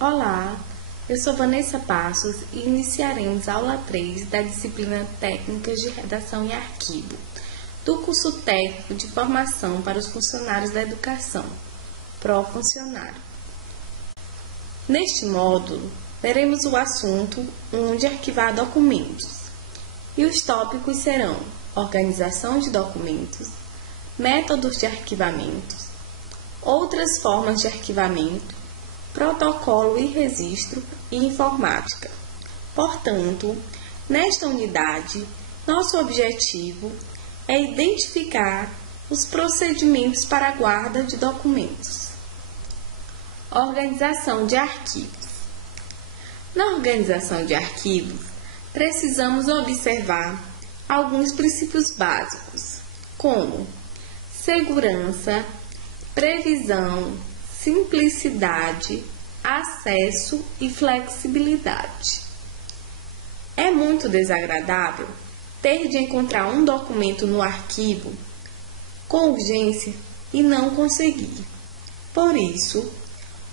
Olá, eu sou Vanessa Passos e iniciaremos a aula 3 da disciplina Técnicas de Redação e Arquivo, do curso técnico de formação para os funcionários da educação, pró-funcionário. Neste módulo, veremos o assunto onde arquivar documentos, e os tópicos serão organização de documentos, métodos de arquivamentos, outras formas de arquivamento, protocolo e registro e informática. Portanto, nesta unidade, nosso objetivo é identificar os procedimentos para a guarda de documentos. Organização de arquivos. Na organização de arquivos, precisamos observar alguns princípios básicos, como segurança, previsão, simplicidade, acesso e flexibilidade. É muito desagradável ter de encontrar um documento no arquivo com urgência e não conseguir. Por isso,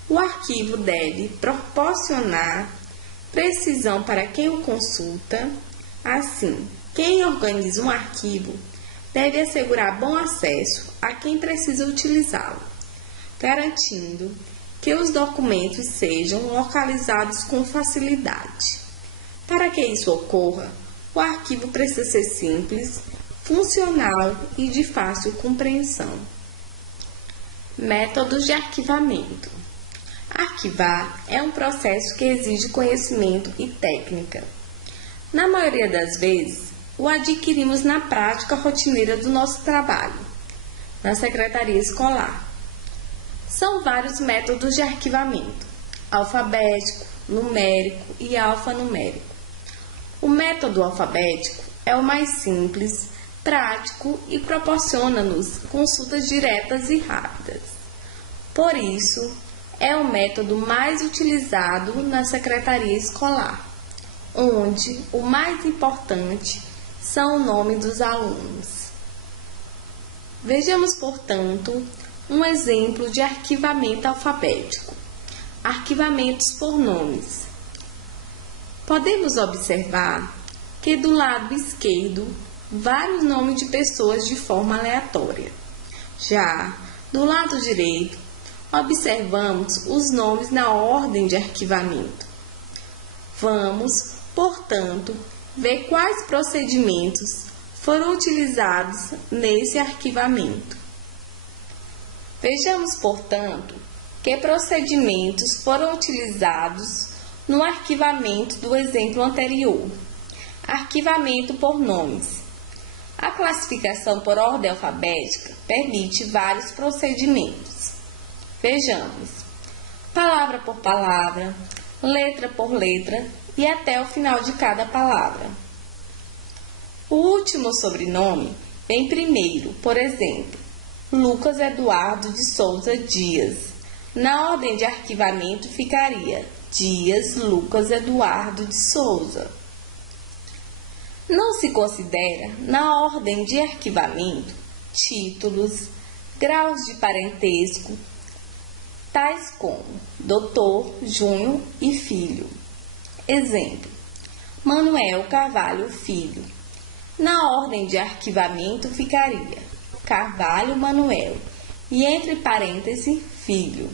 o arquivo deve proporcionar precisão para quem o consulta. Assim, quem organiza um arquivo deve assegurar bom acesso a quem precisa utilizá-lo, garantindo que os documentos sejam localizados com facilidade. Para que isso ocorra, o arquivo precisa ser simples, funcional e de fácil compreensão. Métodos de arquivamento. Arquivar é um processo que exige conhecimento e técnica. Na maioria das vezes, o adquirimos na prática rotineira do nosso trabalho, na secretaria escolar. São vários métodos de arquivamento: alfabético, numérico e alfanumérico. O método alfabético é o mais simples, prático e proporciona-nos consultas diretas e rápidas. Por isso, é o método mais utilizado na secretaria escolar, onde o mais importante são o nome dos alunos. Vejamos, portanto, um exemplo de arquivamento alfabético. Arquivamentos por nomes. Podemos observar que do lado esquerdo, vários nomes de pessoas de forma aleatória. Já do lado direito, observamos os nomes na ordem de arquivamento. Vamos, portanto, ver quais procedimentos foram utilizados nesse arquivamento. Vejamos, portanto, que procedimentos foram utilizados no arquivamento do exemplo anterior. Arquivamento por nomes. A classificação por ordem alfabética permite vários procedimentos. Vejamos: palavra por palavra, letra por letra e até o final de cada palavra. O último sobrenome vem primeiro, por exemplo, Lucas Eduardo de Souza Dias. Na ordem de arquivamento ficaria Dias Lucas Eduardo de Souza. Não se considera na ordem de arquivamento títulos, graus de parentesco, tais como Doutor, Júnior e Filho. Exemplo: Manuel Carvalho Filho. Na ordem de arquivamento ficaria Carvalho Manuel e entre parênteses Filho.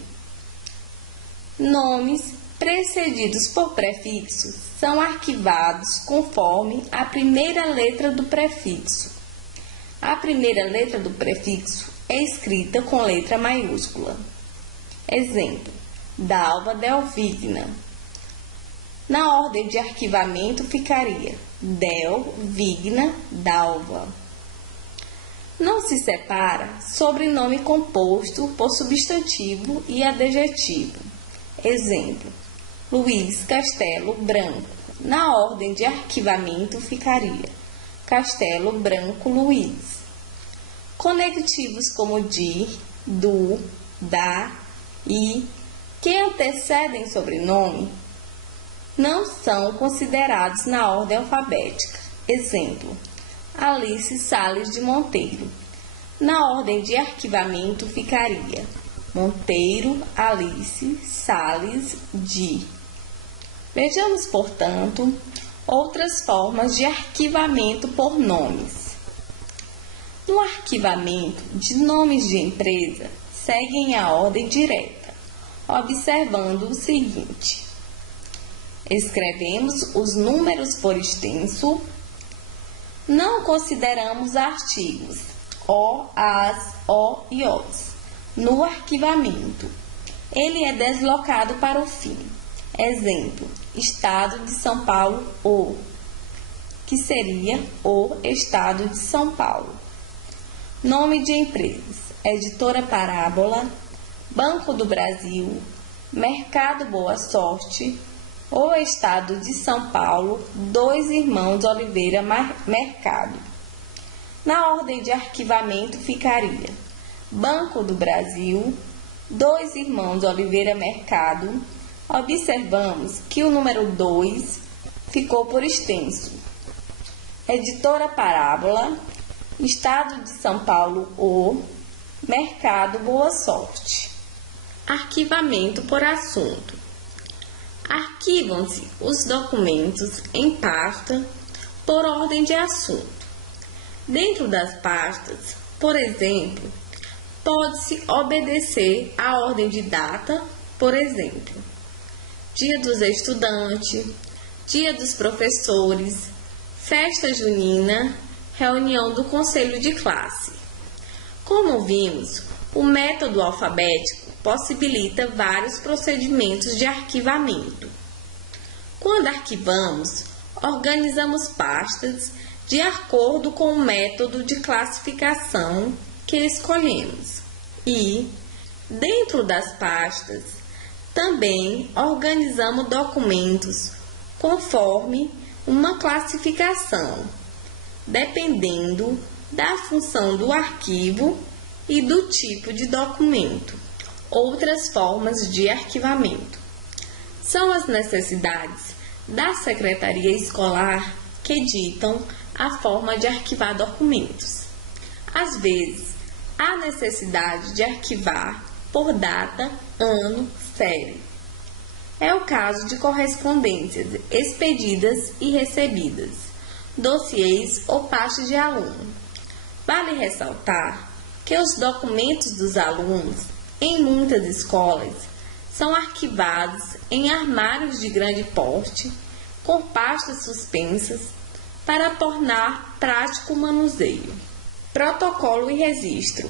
Nomes precedidos por prefixos são arquivados conforme a primeira letra do prefixo. A primeira letra do prefixo é escrita com letra maiúscula. Exemplo: Dalva Delvigna. Na ordem de arquivamento ficaria Del, Vigna, Dalva. Não se separa sobrenome composto por substantivo e adjetivo. Exemplo: Luiz Castelo Branco. Na ordem de arquivamento ficaria Castelo Branco Luiz. Conectivos como de, do, da, e, que antecedem sobrenome, não são considerados na ordem alfabética. Exemplo: Alice Sales de Monteiro. Na ordem de arquivamento ficaria Monteiro, Alice, Sales, de. Vejamos, portanto, outras formas de arquivamento por nomes. No arquivamento de nomes de empresa, seguem a ordem direta, observando o seguinte: escrevemos os números por extenso, não consideramos artigos o, as, o e os. No arquivamento, ele é deslocado para o fim. Exemplo: Estado de São Paulo, o, que seria o Estado de São Paulo. Nome de empresas: Editora Parábola, Banco do Brasil, Mercado Boa Sorte, o Estado de São Paulo, Dois Irmãos Oliveira Mercado. Na ordem de arquivamento ficaria Banco do Brasil, Dois Irmãos Oliveira Mercado. Observamos que o número 2 ficou por extenso. Editora Parábola, Estado de São Paulo, o, Mercado Boa Sorte. Arquivamento por assunto. Arquivam-se os documentos em pasta por ordem de assunto. Dentro das pastas, por exemplo, pode-se obedecer à ordem de data, por exemplo, Dia dos Estudantes, Dia dos Professores, Festa Junina, reunião do Conselho de Classe. Como vimos, o método alfabético possibilita vários procedimentos de arquivamento. Quando arquivamos, organizamos pastas de acordo com o método de classificação que escolhemos e, dentro das pastas, também organizamos documentos conforme uma classificação, dependendo da função do arquivo e do tipo de documento. Outras formas de arquivamento são as necessidades da Secretaria Escolar que ditam a forma de arquivar documentos. Às vezes, há necessidade de arquivar por data, ano, série. É o caso de correspondências expedidas e recebidas, dossiês ou pastas de aluno. Vale ressaltar que os documentos dos alunos, em muitas escolas, são arquivados em armários de grande porte, com pastas suspensas, para tornar prático o manuseio. Protocolo e registro.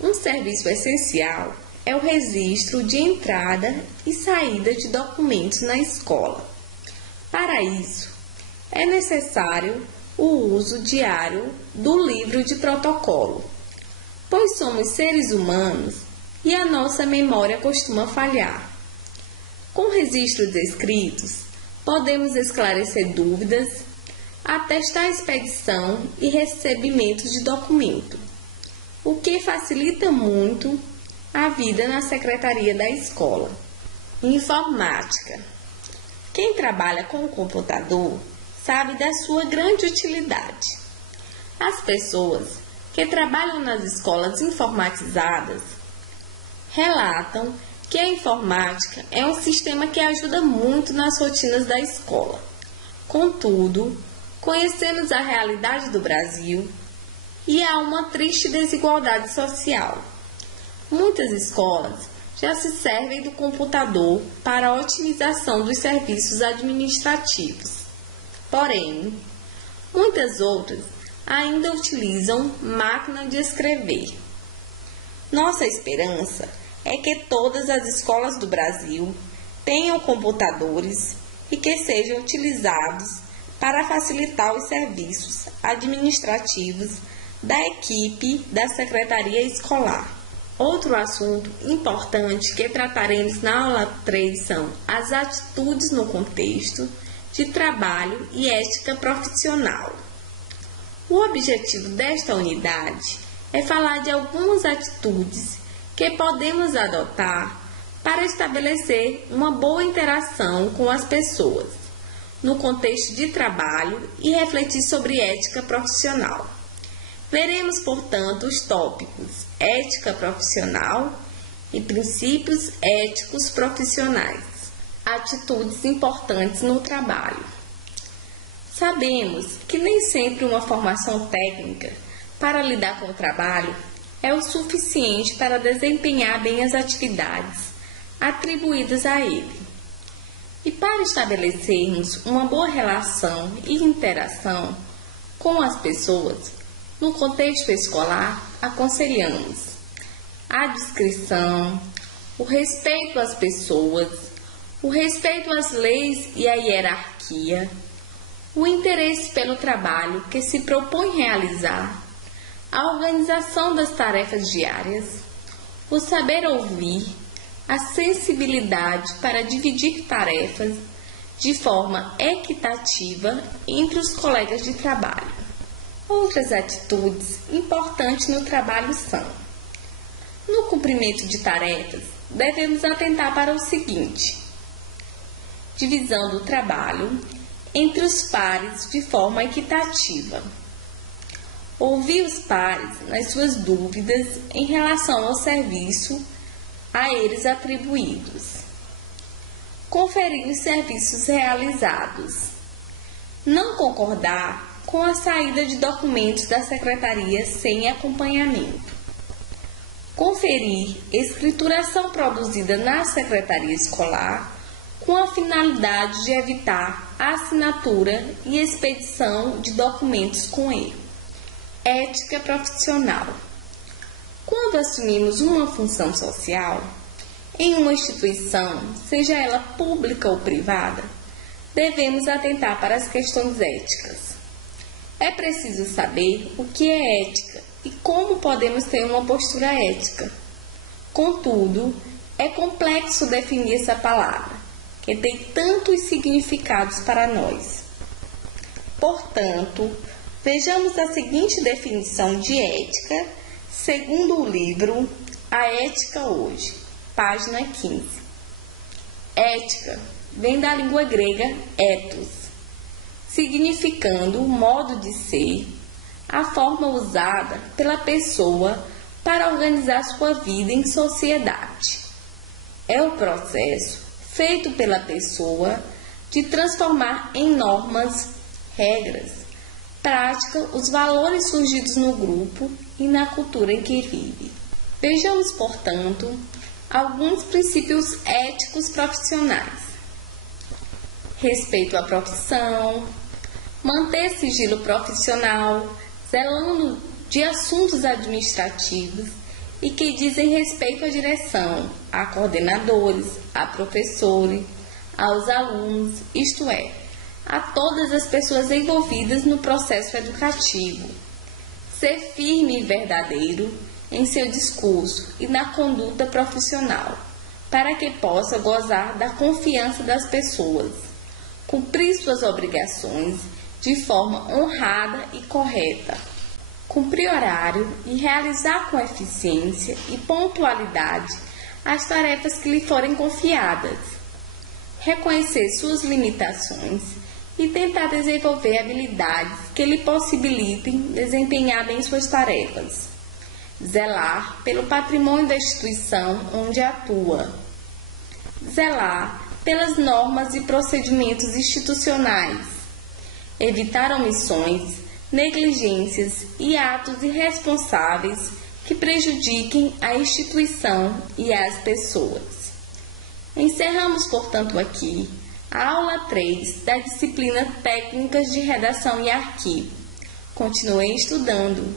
Um serviço essencial é o registro de entrada e saída de documentos na escola. Para isso, é necessário o uso diário do livro de protocolo, pois somos seres humanos e a nossa memória costuma falhar. Com registros escritos, podemos esclarecer dúvidas, atestar a expedição e recebimento de documento, o que facilita muito a vida na secretaria da escola. Informática. Quem trabalha com o computador sabe da sua grande utilidade. As pessoas que trabalham nas escolas informatizadas relatam que a informática é um sistema que ajuda muito nas rotinas da escola. Contudo, conhecemos a realidade do Brasil e há uma triste desigualdade social. Muitas escolas já se servem do computador para a otimização dos serviços administrativos. Porém, muitas outras ainda utilizam máquina de escrever. Nossa esperança é que todas as escolas do Brasil tenham computadores e que sejam utilizados para facilitar os serviços administrativos da equipe da Secretaria Escolar. Outro assunto importante que trataremos na aula 3 são as atitudes no contexto de trabalho e ética profissional. O objetivo desta unidade é falar de algumas atitudes que podemos adotar para estabelecer uma boa interação com as pessoas, no contexto de trabalho e refletir sobre ética profissional. Veremos, portanto, os tópicos ética profissional e princípios éticos profissionais, atitudes importantes no trabalho. Sabemos que nem sempre uma formação técnica para lidar com o trabalho é o suficiente para desempenhar bem as atividades atribuídas a ele. E para estabelecermos uma boa relação e interação com as pessoas, no contexto escolar, aconselhamos a discrição, o respeito às pessoas, o respeito às leis e à hierarquia, o interesse pelo trabalho que se propõe realizar, a organização das tarefas diárias, o saber ouvir, a sensibilidade para dividir tarefas de forma equitativa entre os colegas de trabalho. Outras atitudes importantes no trabalho são: no cumprimento de tarefas, devemos atentar para o seguinte: divisão do trabalho entre os pares de forma equitativa. Ouvir os pares nas suas dúvidas em relação ao serviço a eles atribuídos. Conferir os serviços realizados. Não concordar com a saída de documentos da secretaria sem acompanhamento. Conferir escrituração produzida na secretaria escolar com a finalidade de evitar a assinatura e expedição de documentos com erro. Ética profissional. Quando assumimos uma função social, em uma instituição, seja ela pública ou privada, devemos atentar para as questões éticas. É preciso saber o que é ética e como podemos ter uma postura ética. Contudo, é complexo definir essa palavra, que tem tantos significados para nós. Portanto, vejamos a seguinte definição de ética, segundo o livro A Ética Hoje, página 15. Ética vem da língua grega ethos, significando o modo de ser, a forma usada pela pessoa para organizar sua vida em sociedade. É o processo feito pela pessoa de transformar em normas, regras, prática os valores surgidos no grupo e na cultura em que vive. Vejamos, portanto, alguns princípios éticos profissionais. Respeito à profissão, manter sigilo profissional, zelando de assuntos administrativos e que dizem respeito à direção, a coordenadores, a professores, aos alunos, isto é, a todas as pessoas envolvidas no processo educativo. Ser firme e verdadeiro em seu discurso e na conduta profissional, para que possa gozar da confiança das pessoas, cumprir suas obrigações de forma honrada e correta, cumprir horário e realizar com eficiência e pontualidade as tarefas que lhe forem confiadas, reconhecer suas limitações e tentar desenvolver habilidades que lhe possibilitem desempenhar bem suas tarefas, zelar pelo patrimônio da instituição onde atua, zelar pelas normas e procedimentos institucionais, evitar omissões, negligências e atos irresponsáveis que prejudiquem a instituição e as pessoas. Encerramos, portanto, aqui a aula 3 da disciplina Técnicas de Redação e Arquivo. Continuem estudando.